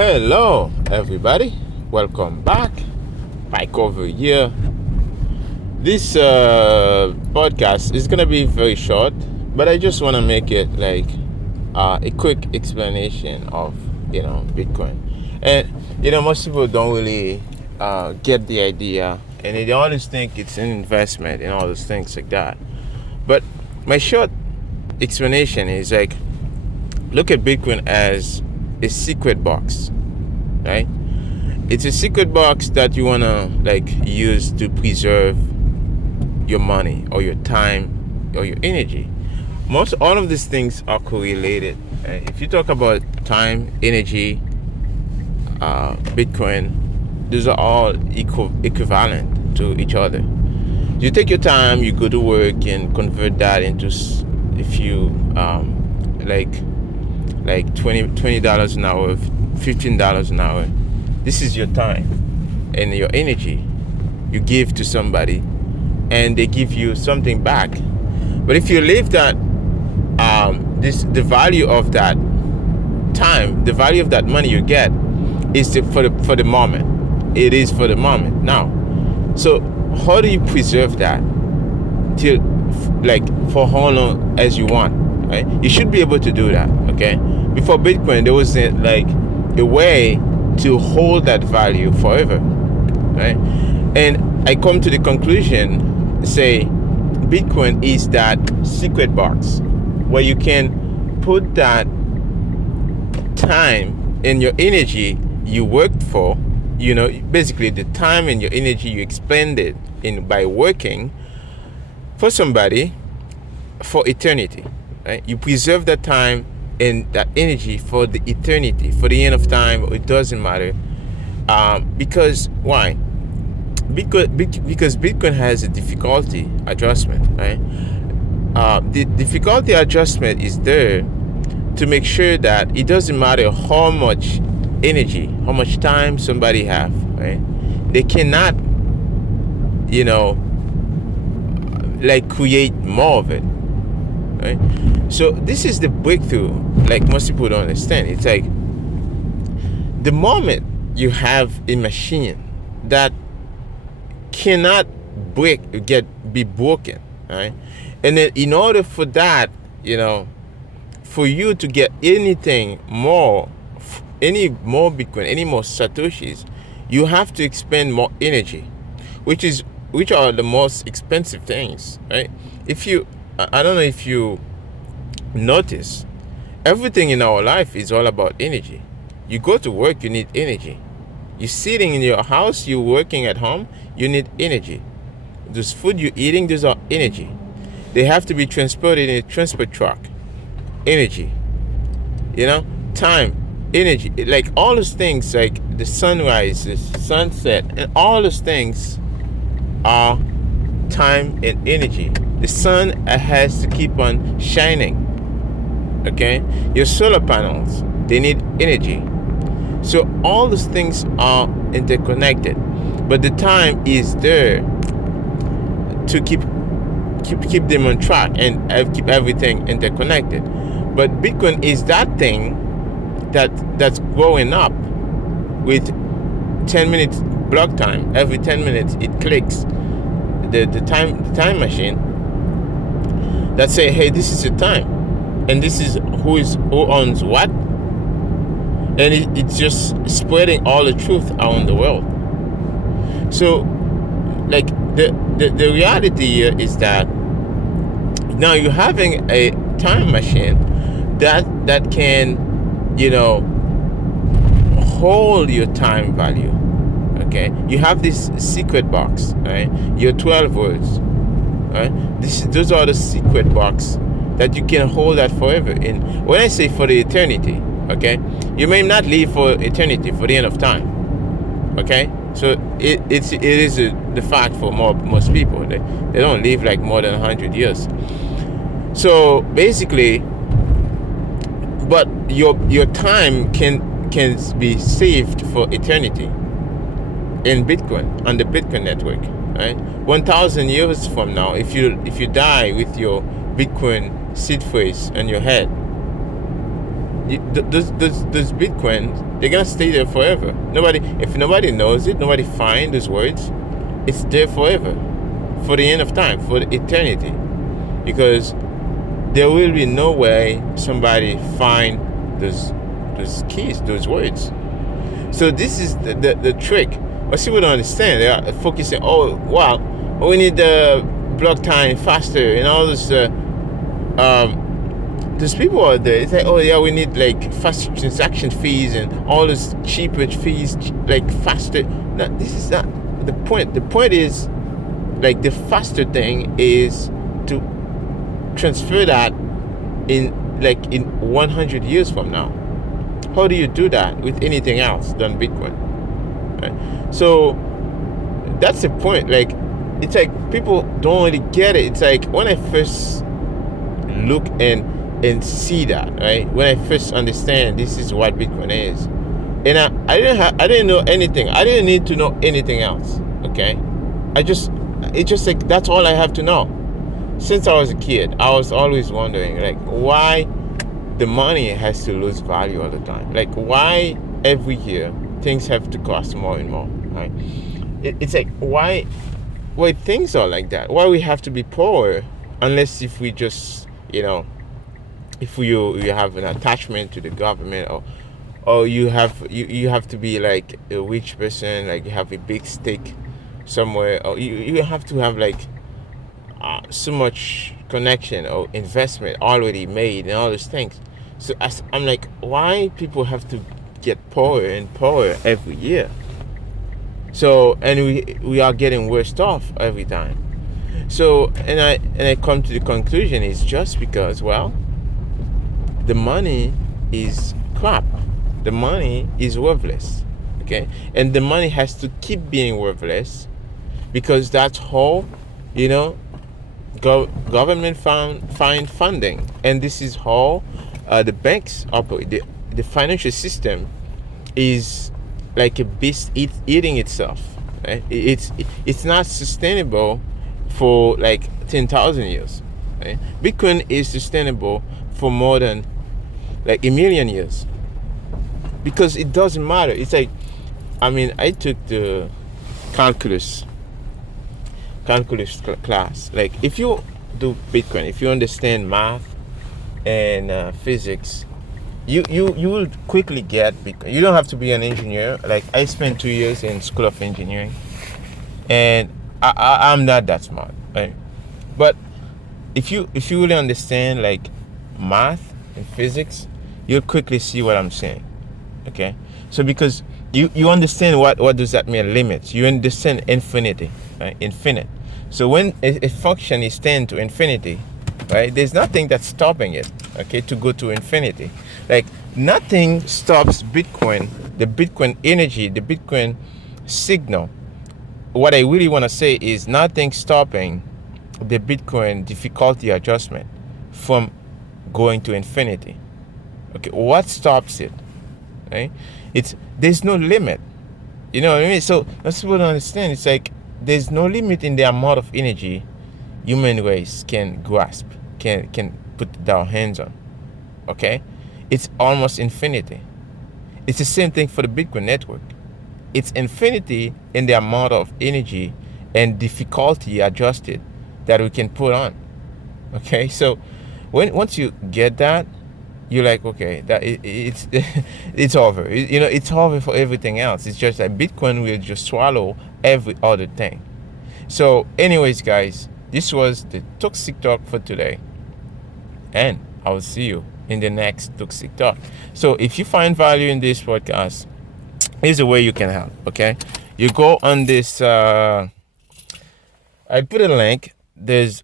Hello, everybody. Welcome back. Mike over here. This podcast is gonna be very short, but I just want to make it like a quick explanation of Bitcoin. And most people don't really get the idea, and they always think it's an investment and all those things like that. But my short explanation is like, look at Bitcoin as a secret box, right? It's a secret box that you wanna use to preserve your money or your time or your energy. All of these things are correlated. Right? If you talk about time, energy, Bitcoin, those are all equivalent to each other. You take your time, you go to work and convert that into a few like $20 an hour, $15 an hour. This is your time and your energy you give to somebody, and they give you something back. But if you leave that, the value of that time, the value of that money you get, is for the moment. It is for the moment now. So how do you preserve that till for how long as you want? Right? You should be able to do that. Okay. Before Bitcoin, there was a way to hold that value forever, right? And I come to the conclusion, say, Bitcoin is that secret box where you can put that time and your energy you worked for, basically the time and your energy you expended by working for somebody for eternity, right? You preserve that time and that energy for the eternity, for the end of time. It doesn't matter. Because why? Because Bitcoin has a difficulty adjustment, right? The difficulty adjustment is there to make sure that it doesn't matter how much energy, how much time somebody have, right? They cannot, create more of it, right? So this is the breakthrough, like most people don't understand. It's like the moment you have a machine that cannot be broken, right? And then in order for that, for you to get any more Bitcoin, any more Satoshis, you have to expend more energy, which are the most expensive things, right? I don't know if you notice, everything in our life is all about energy. You go to work, you need energy. You're sitting in your house, you're working at home, you need energy. Those food you're eating, those are energy. They have to be transported in a transport truck. Energy. Time, energy. Like all those things, like the sunrise, the sunset, and all those things are time and energy. The sun has to keep on shining. Okay, your solar panels, they need energy. So all those things are interconnected, but the time is there to keep them on track and keep everything interconnected. But Bitcoin is that thing that's growing up with 10 minutes block time. Every 10 minutes it clicks the time machine that say, hey, this is the time. And this is who owns what, and it's just spreading all the truth around the world. So, like the reality here is that now you're having a time machine that can, hold your time value. Okay, you have this secret box, right? Your 12 words, right? Those are the secret box that you can hold that forever. And when I say for the eternity, okay, you may not live for eternity, for the end of time, okay? So it is the fact for most people. They don't live like more than 100 years. So basically, but your time can be saved for eternity in Bitcoin, on the Bitcoin network, right? 1,000 years from now, if you die with your Bitcoin seed phrase on your head, those Bitcoins, they're gonna stay there forever. If nobody knows it, nobody finds those words, it's there forever, for the end of time, for eternity, because there will be no way somebody find those keys, those words. So this is the trick. Most people don't understand. They are focusing, oh wow, we need the block time faster and all this. There's people out there. It's like, oh yeah, we need like faster transaction fees and all this cheaper fees, like faster. No, this is not the point. The point is, like, the faster thing is to transfer that in 100 years from now. How do you do that with anything else than Bitcoin? Right? So that's the point. Like, it's like people don't really get it. It's like when I first look and see that, right? When I first understand this is what Bitcoin is, and I didn't know anything. I didn't need to know anything else. Okay, it's just like that's all I have to know. Since I was a kid, I was always wondering, like, why the money has to lose value all the time. Like, why every year things have to cost more and more, right? It's like, why things are like that? Why we have to be poor, unless if we just, if you have an attachment to the government, or you have to be like a rich person, like you have a big stake somewhere, or you have to have like so much connection or investment already made and all those things. So I'm like, why people have to get poorer and poorer every year? So, and we are getting worse off every time. So, and I come to the conclusion is just because, well, the money is crap. The money is worthless. Okay? And the money has to keep being worthless, because that's how, government find funding, and this is how the banks operate. The financial system is like a beast eating itself. Right? It's not sustainable for like 10,000 years. Right? Bitcoin is sustainable for more than like a million years, because it doesn't matter. It's like, I took the calculus class. Like, if you do Bitcoin, if you understand math and physics, you will quickly get Bitcoin. You don't have to be an engineer. Like, I spent 2 years in School of Engineering, and I'm not that smart, right? But if you really understand like math and physics, you'll quickly see what I'm saying. Okay, so because you understand what does that mean, limits. You understand infinity, right? Infinite. So when a function is 10 to infinity, right, there's nothing that's stopping it, okay, to go to infinity. Like, nothing stops Bitcoin, the Bitcoin energy, the Bitcoin signal. What I really want to say is nothing stopping the Bitcoin difficulty adjustment from going to infinity. Okay, what stops it? Right? There's no limit. You know what I mean? So that's what I understand. It's like there's no limit in the amount of energy human race can grasp, can put their hands on. Okay? It's almost infinity. It's the same thing for the Bitcoin network. It's infinity in the amount of energy and difficulty adjusted that we can put on. Okay? So once you get that, you're like, okay, that it's it's over. It's over for everything else. It's just that Bitcoin will just swallow every other thing. So, anyways, guys, this was the Toxic Talk for today, and I will see you in the next Toxic Talk. So, if you find value in this podcast, here's a way you can help. Okay, you go on this. I put a link. There's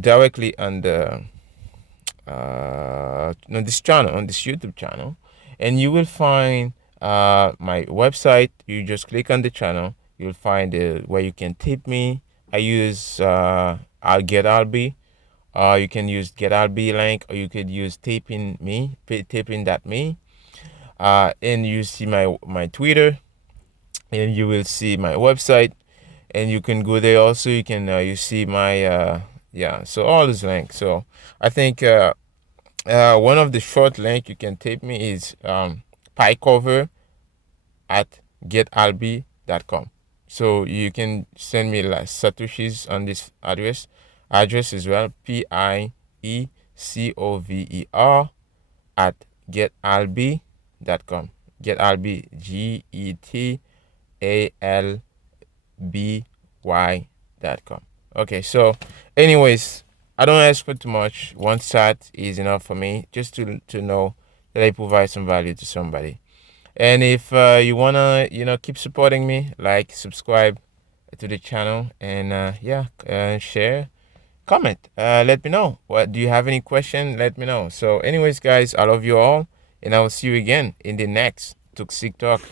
directly on this channel, on this YouTube channel, and you will find my website. You just click on the channel. You'll find where you can tip me. I use GetRB. You can use GetRB link, or you could use tipping.me, and you see my Twitter, and you will see my website, and you can go there also. You can you see my so all these links. So I think one of the short link you can type me is pycover at getalbi.com. So you can send me like satoshis on this address as well, PIECOVER at getalbi.com. Getalbi, GETALBY.com. Okay, so anyways, I don't expect too much. One sat is enough for me, just to know that I provide some value to somebody. And if you wanna, keep supporting me, like, subscribe to the channel, and share, comment. Let me know. What do you have any question? Let me know. So, anyways, guys, I love you all, and I will see you again in the next Toxic Talk.